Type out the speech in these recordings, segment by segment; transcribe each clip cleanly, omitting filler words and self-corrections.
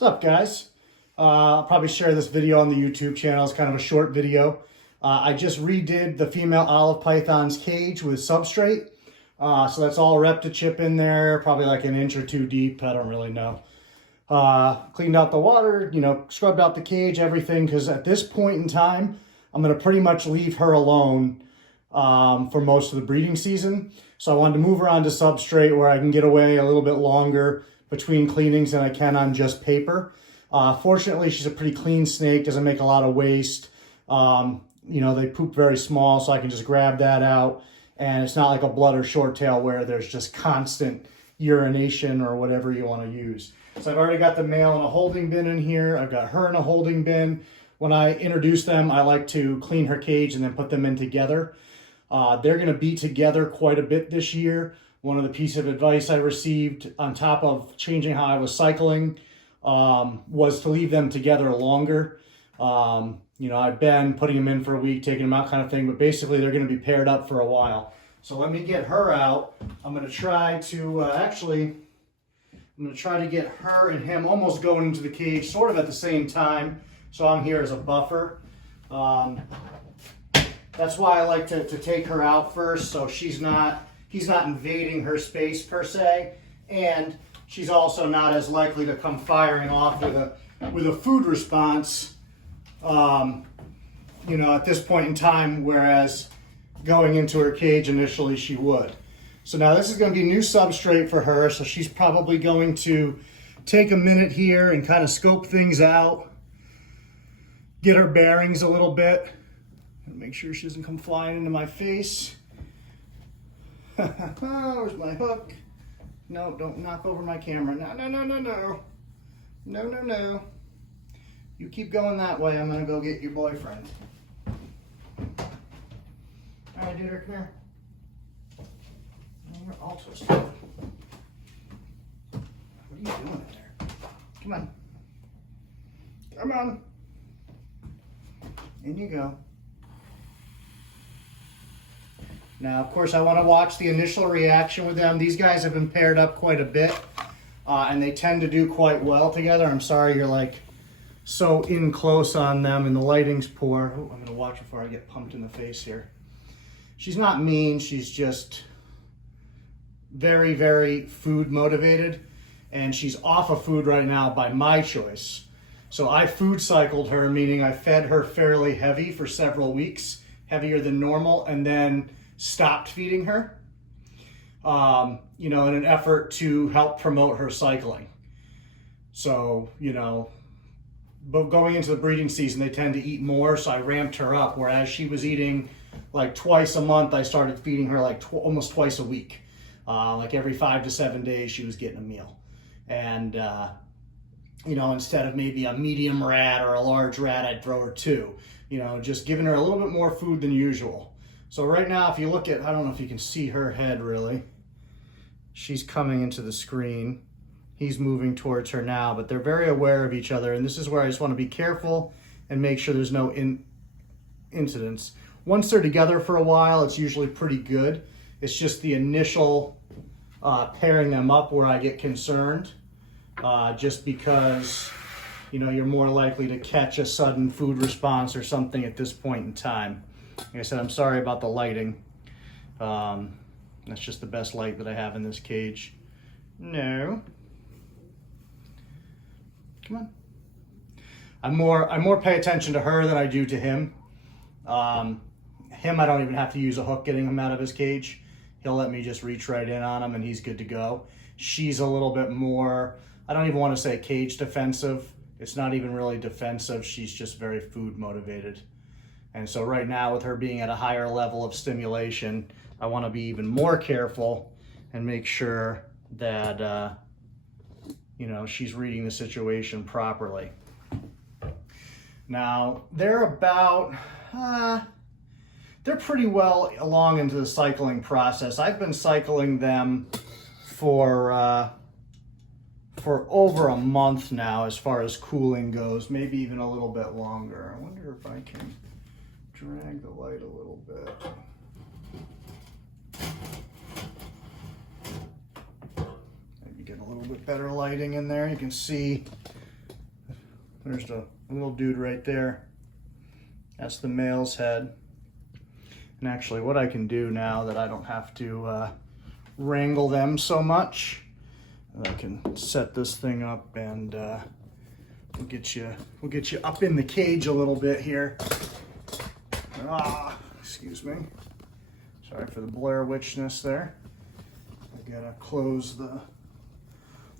What's up, guys? I'll probably share this video on the YouTube channel. It's kind of a short video. I just redid the female olive python's cage with substrate. So that's all Repti-Chip in there, probably like an inch or two deep. I don't really know. Cleaned out the water, scrubbed out the cage, everything, because at this point in time, I'm going to pretty much leave her alone for most of the breeding season. So I wanted to move her onto substrate where I can get away a little bit longer between cleanings than I can on just paper. Fortunately, she's a pretty clean snake, doesn't make a lot of waste. They poop very small, so I can just grab that out. And it's not like a blood or short tail where there's just constant urination or whatever you want to use. So I've already got the male in a holding bin in here. I've got her in a holding bin. When I introduce them, I like to clean her cage and then put them in together. They're going to be together quite a bit this year. One of the pieces of advice I received on top of changing how I was cycling was to leave them together longer. I've been putting them in for a week, taking them out kind of thing, but basically they're going to be paired up for a while. So let me get her out. I'm going to try to get her and him almost going into the cage sort of at the same time. So I'm here as a buffer. That's why I like to take her out first, so he's not invading her space per se, and she's also not as likely to come firing off with a food response, at this point in time, whereas going into her cage initially she would. So now this is going to be new substrate for her, so she's probably going to take a minute here and kind of scope things out, get her bearings a little bit, and make sure she doesn't come flying into my face. Where's my hook? No, don't knock over my camera. No. You keep going that way, I'm gonna go get your boyfriend. All right, dude, come here. You're all twisted. What are you doing in there? Come on. Come on. In you go. Now, of course, I want to watch the initial reaction with them. These guys have been paired up quite a bit, and they tend to do quite well together. I'm sorry you're like so in close on them and the lighting's poor. Oh, I'm going to watch before I get pumped in the face here. She's not mean. She's just very, very food motivated, and she's off of food right now by my choice. So I food cycled her, meaning I fed her fairly heavy for several weeks, heavier than normal, and then stopped feeding her, in an effort to help promote her cycling. So, but going into the breeding season, they tend to eat more, so I ramped her up, whereas she was eating like twice a month. I started feeding her like almost twice a week. Like every 5 to 7 days, she was getting a meal. And, instead of maybe a medium rat or a large rat, I'd throw her 2, just giving her a little bit more food than usual. So right now, if you look at, I don't know if you can see her head really. She's coming into the screen. He's moving towards her now, but they're very aware of each other. And this is where I just want to be careful and make sure there's no incidents. Once they're together for a while, it's usually pretty good. It's just the initial pairing them up where I get concerned, just because, you're more likely to catch a sudden food response or something at this point in time. Like I said, I'm sorry about the lighting. That's just the best light that I have in this cage. No. Come on. I more pay attention to her than I do to him. Him, I don't even have to use a hook getting him out of his cage. He'll let me just reach right in on him and he's good to go. She's a little bit more, I don't even want to say cage defensive. It's not even really defensive. She's just very food motivated. And so right now, with her being at a higher level of stimulation, I want to be even more careful and make sure that, she's reading the situation properly. Now, they're pretty well along into the cycling process. I've been cycling them for over a month now as far as cooling goes, maybe even a little bit longer. I wonder if I can drag the light a little bit. Maybe get a little bit better lighting in there. You can see There's the little dude right there. That's the male's head. And actually what I can do now that I don't have to wrangle them so much, I can set this thing up and we'll get you up in the cage a little bit here. Excuse me. Sorry for the Blair Witchness there. I gotta close the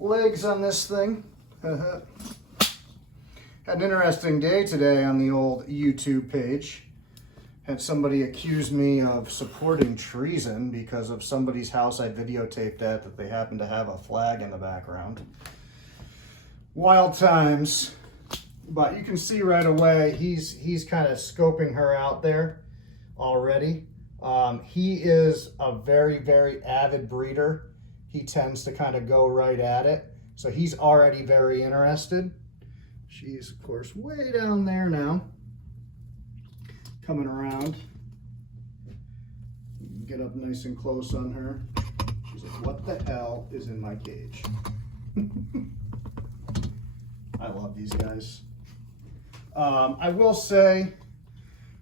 legs on this thing. Had an interesting day today on the old YouTube page. Had somebody accuse me of supporting treason because of somebody's house I videotaped at that they happened to have a flag in the background. Wild times. But you can see right away he's kind of scoping her out there already. He is a very, very avid breeder. He tends to kind of go right at it. So he's already very interested. She's, of course, way down there now. Coming around. Get up nice and close on her. She's like, what the hell is in my cage? I love these guys. I will say,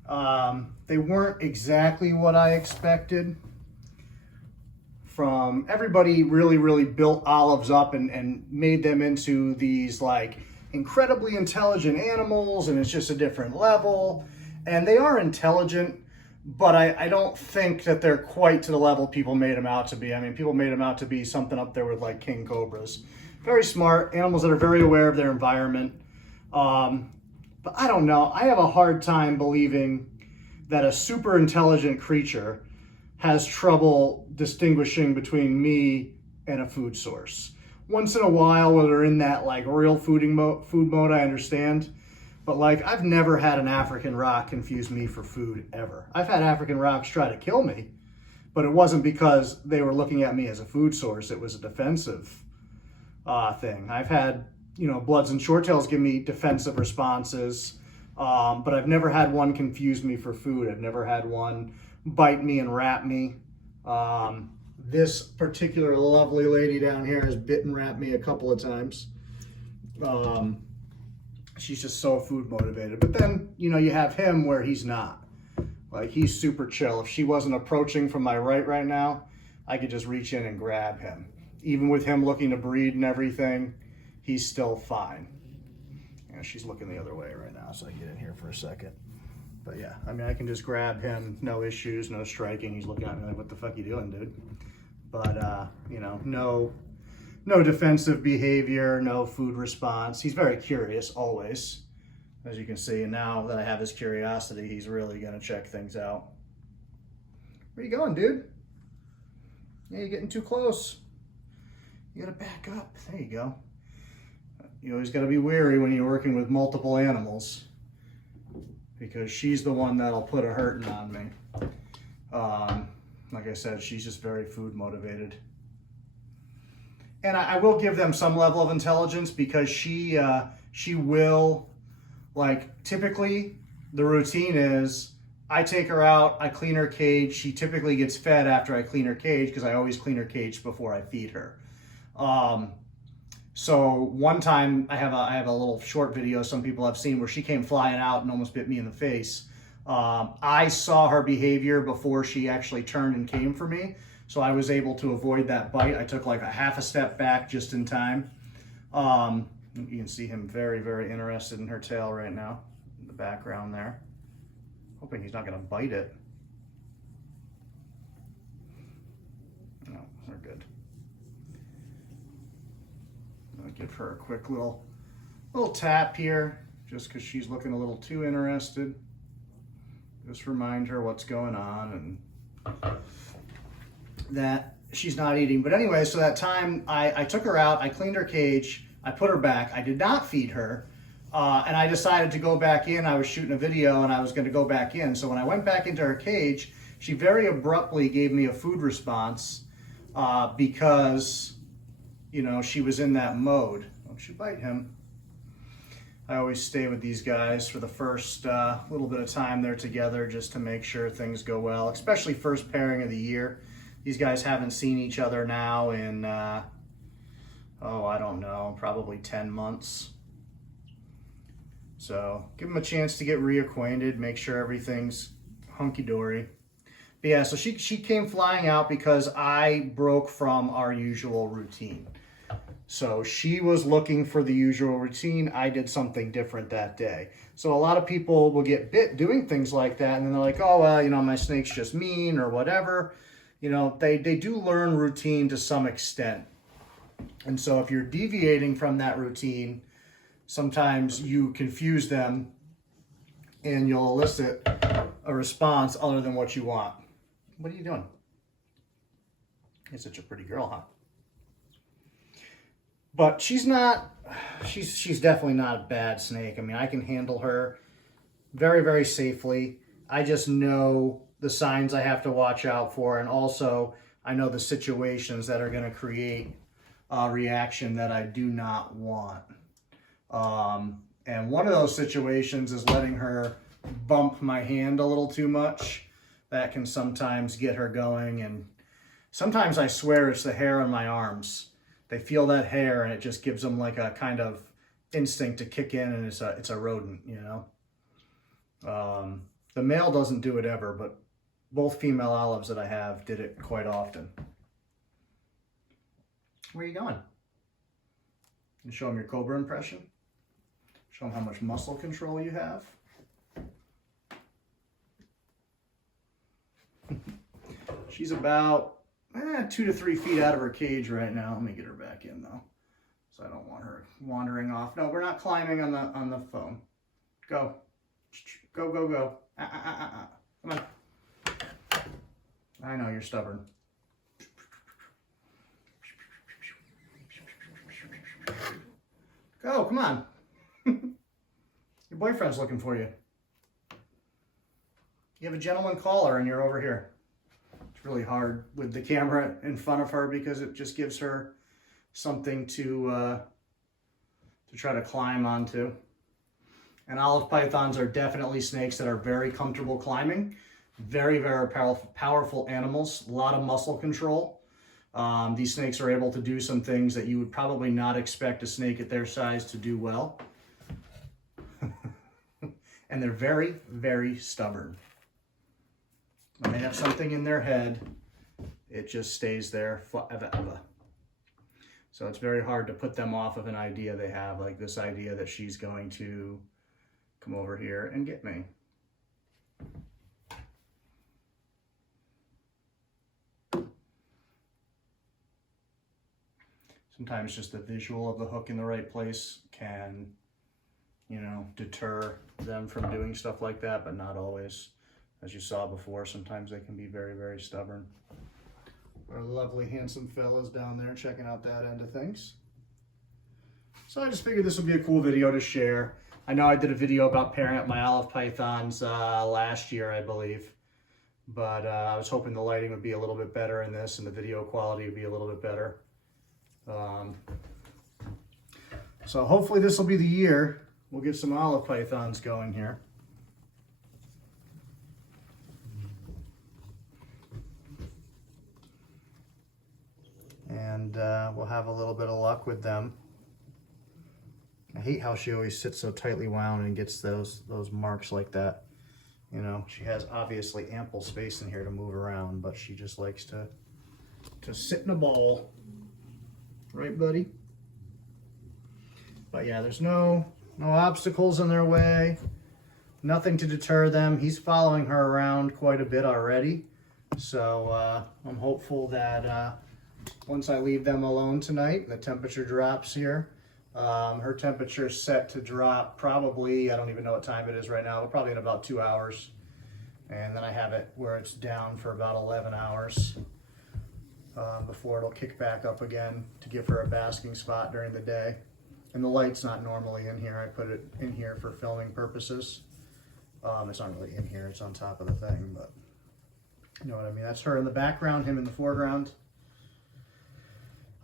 they weren't exactly what I expected. From everybody really built olives up and made them into these like incredibly intelligent animals, and it's just a different level. And they are intelligent, but I don't think that they're quite to the level people made them out to be. I mean, people made them out to be something up there with like king cobras. Very smart animals that are very aware of their environment. But I don't know. I have a hard time believing that a super intelligent creature has trouble distinguishing between me and a food source. Once in a while, when they're in that like real food mode, I understand. But like, I've never had an African rock confuse me for food ever. I've had African rocks try to kill me, but it wasn't because they were looking at me as a food source. It was a defensive thing. I've had, you know, bloods and shorttails give me defensive responses, but I've never had one confuse me for food. I've never had one bite me and wrap me. This particular lovely lady down here has bit and wrapped me a couple of times. She's just so food motivated. But then, you know, you have him where he's not. Like, he's super chill. If she wasn't approaching from my right now, I could just reach in and grab him. Even with him looking to breed and everything, he's still fine. You know, she's looking the other way right now, so I get in here for a second. But yeah, I mean, I can just grab him, no issues, no striking. He's looking at me like, what the fuck you doing, dude? But, you know, no defensive behavior, no food response. He's very curious always, as you can see. And now that I have his curiosity, he's really gonna check things out. Where you going, dude? Yeah, you're getting too close. You gotta back up. There you go. You always gotta be wary when you're working with multiple animals, because she's the one that'll put a hurting on me. Like I said, she's just very food motivated. And I will give them some level of intelligence, because she will, like, typically the routine is I take her out, I clean her cage. She typically gets fed after I clean her cage, because I always clean her cage before I feed her. So one time I have a little short video some people have seen where she came flying out and almost bit me in the face. I saw her behavior before she actually turned and came for me. So I was able to avoid that bite. I took like a half a step back just in time. You can see him very, very interested in her tail right now in the background there. Hoping he's not gonna bite it. No, they're good. I'll give her a quick little tap here, just because she's looking a little too interested. Just remind her what's going on and that she's not eating. But anyway, so that time I took her out, I cleaned her cage, I put her back. I did not feed her, and I decided to go back in. I was shooting a video and I was gonna go back in. So when I went back into her cage, she very abruptly gave me a food response because, you know, she was in that mode. Don't you bite him. I always stay with these guys for the first little bit of time they're together, just to make sure things go well, especially first pairing of the year. These guys haven't seen each other now in, I don't know, probably 10 months. So give them a chance to get reacquainted, make sure everything's hunky-dory. But yeah, so she came flying out because I broke from our usual routine. So she was looking for the usual routine. I did something different that day. So a lot of people will get bit doing things like that, and then they're like, oh, well, you know, my snake's just mean or whatever. You know, they do learn routine to some extent. And so if you're deviating from that routine, sometimes you confuse them and you'll elicit a response other than what you want. What are you doing? You're such a pretty girl, huh? But she's definitely not a bad snake. I mean, I can handle her very, very safely. I just know the signs I have to watch out for, and also I know the situations that are going to create a reaction that I do not want. And one of those situations is letting her bump my hand a little too much. That can sometimes get her going, and sometimes I swear it's the hair on my arms. They feel that hair and it just gives them like a kind of instinct to kick in, and it's a rodent, you know. The male doesn't do it ever, but both female olives that I have did it quite often. Where are you going? You show them your cobra impression. Show them how much muscle control you have. She's about 2 to 3 feet out of her cage right now. Let me get her back in though, so I don't want her wandering off. No, we're not climbing on the foam. Go, go, go, go. Come on. I know you're stubborn. Go, come on. Your boyfriend's looking for you. You have a gentleman caller and you're over here. It's really hard with the camera in front of her because it just gives her something to try to climb onto. And olive pythons are definitely snakes that are very comfortable climbing. Very, very powerful animals. A lot of muscle control. These snakes are able to do some things that you would probably not expect a snake at their size to do well. And they're very, very stubborn. When they have something in their head, it just stays there forever. So it's very hard to put them off of an idea they have, like this idea that she's going to come over here and get me. Sometimes just the visual of the hook in the right place can, you know, deter them from doing stuff like that, but not always. As you saw before, sometimes they can be very, very stubborn. Our lovely, handsome fellas down there checking out that end of things. So I just figured this would be a cool video to share. I know I did a video about pairing up my olive pythons last year, I believe. But I was hoping the lighting would be a little bit better in this and the video quality would be a little bit better. So hopefully this will be the year we'll get some olive pythons going here. And we'll have a little bit of luck with them. I hate how she always sits so tightly wound and gets those marks like that. You know, she has obviously ample space in here to move around, but she just likes to sit in a ball. Right, buddy? But yeah, there's no obstacles in their way. Nothing to deter them. He's following her around quite a bit already. So I'm hopeful that once I leave them alone tonight, the temperature drops here. Her temperature is set to drop probably, I don't even know what time it is right now, but probably in about 2 hours. And then I have it where it's down for about 11 hours before it'll kick back up again to give her a basking spot during the day. And the light's not normally in here. I put it in here for filming purposes. It's not really in here, it's on top of the thing, but you know what I mean. That's her in the background, him in the foreground.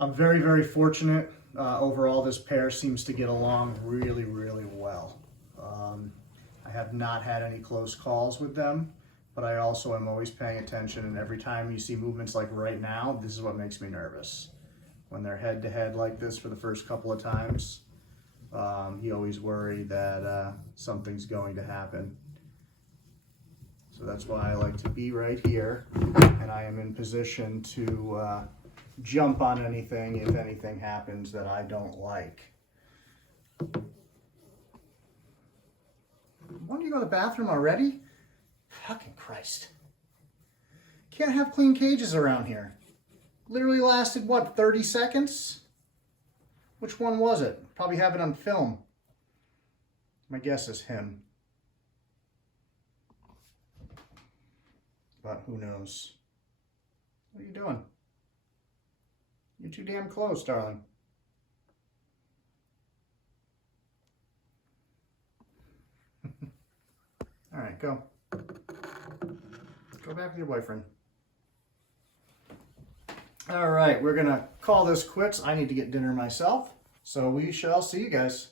I'm very, very fortunate. Overall, this pair seems to get along really, really well. I have not had any close calls with them, but I also am always paying attention, and every time you see movements like right now, this is what makes me nervous. When they're head to head like this for the first couple of times, You always worry that something's going to happen. So that's why I like to be right here, and I am in position to jump on anything if anything happens that I don't like. When do you go to the bathroom already? Fucking Christ. Can't have clean cages around here. Literally lasted, what, 30 seconds? Which one was it? Probably have it on film. My guess is him. But who knows? What are you doing? You're too damn close, darling. All right, go. Go back with your boyfriend. All right, we're gonna call this quits. I need to get dinner myself, so we shall see you guys.